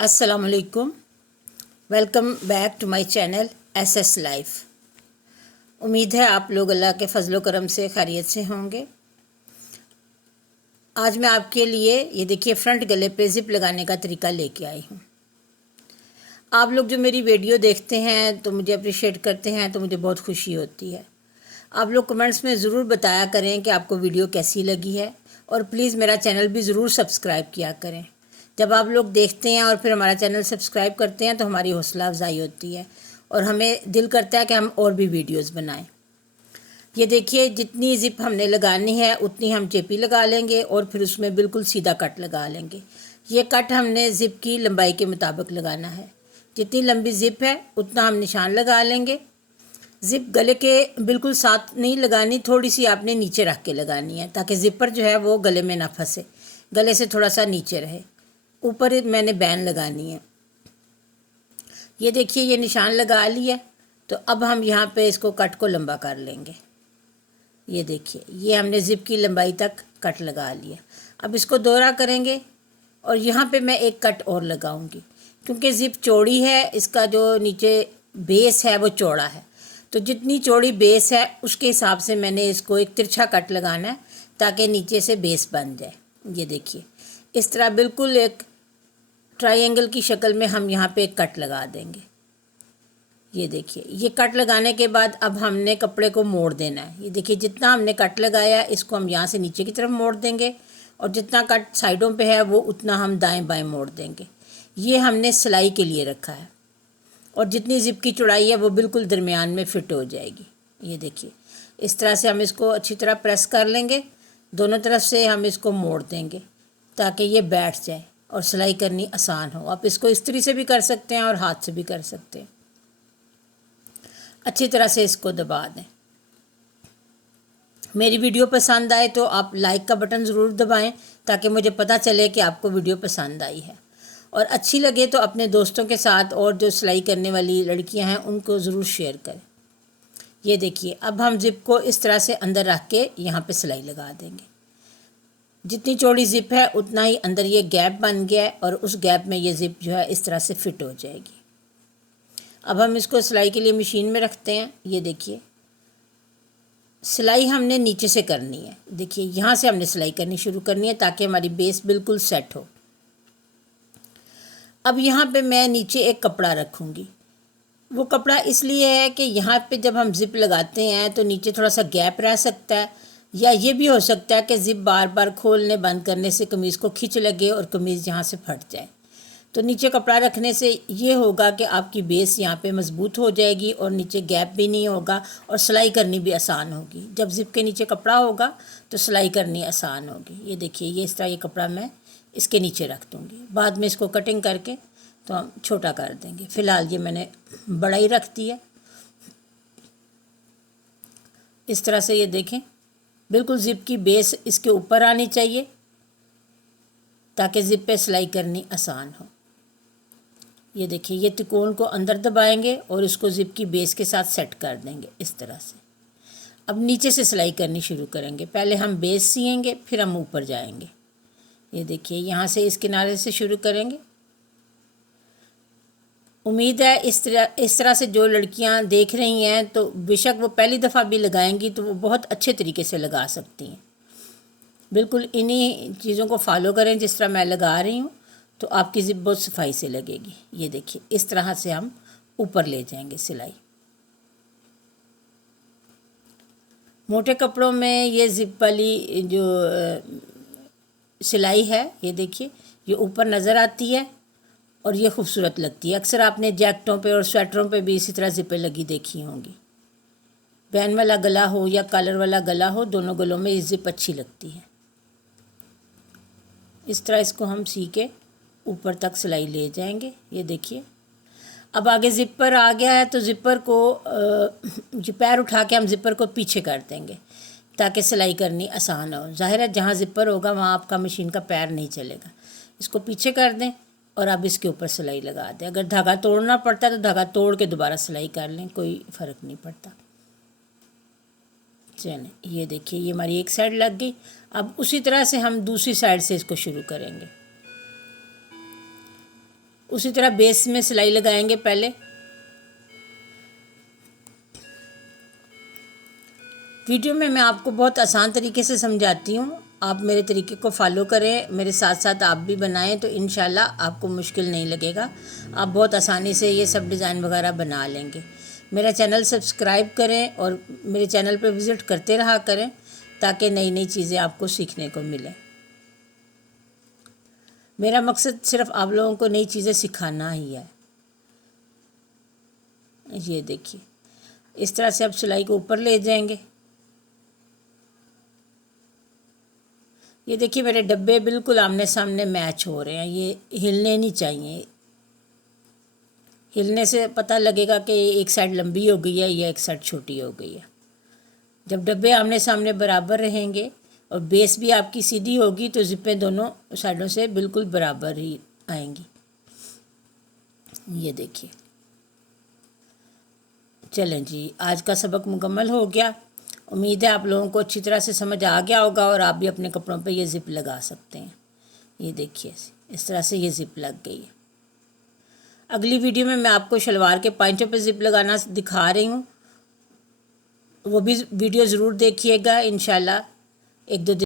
अस्सलाम वालेकुम। Welcome back to my channel SS life. उम्मीद है आप लोग अल्लाह के फजलो करम से खैरियत से होंगे। आज मैं आपके लिए ये देखिए फ्रंट गले पे ज़िप लगाने का तरीका लेके आई हूँ। आप लोग जो मेरी वीडियो देखते हैं तो मुझे अप्रिशिएट करते हैं तो मुझे बहुत खुशी होती है। आप लोग कमेंट्स में ज़रूर बताया करें कि आपको वीडियो कैसी लगी है और प्लीज़ मेरा चैनल भी ज़रूर सब्सक्राइब किया करें। जब आप लोग देखते हैं और फिर हमारा चैनल सब्सक्राइब करते हैं तो हमारी हौसला अफजाई होती है और हमें दिल करता है कि हम और भी वीडियोस बनाएं। ये देखिए जितनी ज़िप हमने लगानी है उतनी हम चेपी लगा लेंगे और फिर उसमें बिल्कुल सीधा कट लगा लेंगे। ये कट हमने ज़िप की लंबाई के मुताबिक लगाना है। जितनी लंबी ज़िप है उतना हम निशान लगा लेंगे। ज़िप गले के बिल्कुल साथ नहीं लगानी, थोड़ी सी आपने नीचे रख के लगानी है ताकि ज़िपर जो है वो गले में ना फंसे, गले से थोड़ा सा नीचे रहे। ऊपर मैंने बैन लगानी है। ये देखिए ये निशान लगा लिया। तो अब हम यहाँ पे इसको कट को लंबा कर लेंगे। ये देखिए ये हमने ज़िप की लंबाई तक कट लगा लिया। अब इसको दोहरा करेंगे और यहाँ पे मैं एक कट और लगाऊंगी क्योंकि ज़िप चौड़ी है, इसका जो नीचे बेस है वो चौड़ा है। तो जितनी चौड़ी बेस है उसके हिसाब से मैंने इसको एक तिरछा कट लगाना है ताकि नीचे से बेस बन जाए। ये देखिए इस तरह बिल्कुल एक ट्रायंगल की शक्ल में हम यहाँ पे एक कट लगा देंगे। ये देखिए ये कट लगाने के बाद अब हमने कपड़े को मोड़ देना है। ये देखिए जितना हमने कट लगाया इसको हम यहाँ से नीचे की तरफ मोड़ देंगे और जितना कट साइडों पे है वो उतना हम दाएं बाएं मोड़ देंगे। ये हमने सिलाई के लिए रखा है और जितनी ज़िप की चौड़ाई है वो बिल्कुल दरमियान में फ़िट हो जाएगी। ये देखिए इस तरह से हम इसको अच्छी तरह प्रेस कर लेंगे, दोनों तरफ से हम इसको मोड़ देंगे ताकि ये बैठ जाए और सिलाई करनी आसान हो। आप इसको इस्त्री से भी कर सकते हैं और हाथ से भी कर सकते हैं। अच्छी तरह से इसको दबा दें। मेरी वीडियो पसंद आए तो आप लाइक का बटन ज़रूर दबाएं ताकि मुझे पता चले कि आपको वीडियो पसंद आई है, और अच्छी लगे तो अपने दोस्तों के साथ और जो सिलाई करने वाली लड़कियां हैं उनको ज़रूर शेयर करें। ये देखिए अब हम ज़िप को इस तरह से अंदर रख के यहाँ पे सिलाई लगा देंगे। जितनी चौड़ी ज़िप है उतना ही अंदर ये गैप बन गया है और उस गैप में ये ज़िप जो है इस तरह से फ़िट हो जाएगी। अब हम इसको सिलाई के लिए मशीन में रखते हैं। ये देखिए सिलाई हमने नीचे से करनी है। देखिए यहाँ से हमने सिलाई करनी शुरू करनी है ताकि हमारी बेस बिल्कुल सेट हो। अब यहाँ पे मैं नीचे एक कपड़ा रखूँगी। वो कपड़ा इसलिए है कि यहाँ पे जब हम ज़िप लगाते हैं तो नीचे थोड़ा सा गैप रह सकता है, या ये भी हो सकता है कि ज़िप बार बार खोलने बंद करने से कमीज़ को खिंच लगे और कमीज़ यहाँ से फट जाए। तो नीचे कपड़ा रखने से ये होगा कि आपकी बेस यहाँ पे मज़बूत हो जाएगी और नीचे गैप भी नहीं होगा और सिलाई करनी भी आसान होगी। जब ज़िप के नीचे कपड़ा होगा तो सिलाई करनी आसान होगी। ये देखिए ये इस तरह ये कपड़ा मैं इसके नीचे रख दूँगी। बाद में इसको कटिंग करके तो हम छोटा कर देंगे। फ़िलहाल ये मैंने बड़ा ही रख दिया। इस तरह से ये देखें बिल्कुल ज़िप की बेस इसके ऊपर आनी चाहिए ताकि ज़िप पे सिलाई करनी आसान हो। ये देखिए ये त्रिकोण को अंदर दबाएंगे और इसको ज़िप की बेस के साथ सेट कर देंगे इस तरह से। अब नीचे से सिलाई करनी शुरू करेंगे। पहले हम बेस सिएंगे फिर हम ऊपर जाएंगे। ये देखिए यहाँ से इस किनारे से शुरू करेंगे। उम्मीद है इस तरह से जो लड़कियां देख रही हैं तो बेशक वो पहली दफ़ा भी लगाएंगी तो वो बहुत अच्छे तरीके से लगा सकती हैं। बिल्कुल इन्हीं चीज़ों को फॉलो करें जिस तरह मैं लगा रही हूँ तो आपकी ज़िप बहुत सफाई से लगेगी। ये देखिए इस तरह से हम ऊपर ले जाएंगे सिलाई। मोटे कपड़ों में ये ज़िप वाली जो सिलाई है ये देखिए ये ऊपर नज़र आती है और ये खूबसूरत लगती है। अक्सर आपने जैकेटों पे और स्वेटरों पे भी इसी तरह ज़िपें लगी देखी होंगी। बैन वाला गला हो या कॉलर वाला गला हो, दोनों गलों में ये ज़िप अच्छी लगती है। इस तरह इसको हम सी के ऊपर तक सिलाई ले जाएंगे। ये देखिए अब आगे ज़िपर आ गया है तो ज़िपर को जो पैर उठा के हम ज़िपर को पीछे कर देंगे ताकि सिलाई करनी आसान हो। ज़ाहिर है जहाँ ज़िपर होगा वहाँ आपका मशीन का पैर नहीं चलेगा। इसको पीछे कर दें और अब इसके ऊपर सिलाई लगा दें। अगर धागा तोड़ना पड़ता है तो धागा तोड़ के दोबारा सिलाई कर लें, कोई फ़र्क नहीं पड़ता। चलें ये देखिए ये हमारी एक साइड लग गई। अब उसी तरह से हम दूसरी साइड से इसको शुरू करेंगे। उसी तरह बेस में सिलाई लगाएंगे पहले। वीडियो में मैं आपको बहुत आसान तरीके से समझाती हूँ, आप मेरे तरीके को फॉलो करें, मेरे साथ साथ आप भी बनाएं तो इंशाल्लाह आपको मुश्किल नहीं लगेगा, आप बहुत आसानी से ये सब डिज़ाइन वगैरह बना लेंगे। मेरा चैनल सब्सक्राइब करें और मेरे चैनल पर विज़िट करते रहा करें ताकि नई नई चीज़ें आपको सीखने को मिलें। मेरा मकसद सिर्फ आप लोगों को नई चीज़ें सिखाना ही है। ये देखिए, इस तरह से आप सिलाई को ऊपर ले जाएंगे। ये देखिए मेरे डब्बे बिल्कुल आमने सामने मैच हो रहे हैं, ये हिलने नहीं चाहिए। हिलने से पता लगेगा कि एक साइड लंबी हो गई है या एक साइड छोटी हो गई है। जब डब्बे आमने सामने बराबर रहेंगे और बेस भी आपकी सीधी होगी तो ज़िप्पें दोनों साइडों से बिल्कुल बराबर ही आएंगी। ये देखिए, चलें जी, आज का सबक मुकम्मल हो गया। उम्मीद है आप लोगों को अच्छी तरह से समझ आ गया होगा और आप भी अपने कपड़ों पे ये ज़िप लगा सकते हैं। ये देखिए, इस तरह से ये ज़िप लग गई है। अगली वीडियो में मैं आपको शलवार के पाइंचों पे ज़िप लगाना दिखा रही हूँ, वो भी वीडियो ज़रूर देखिएगा। इंशाल्लाह एक दो दिन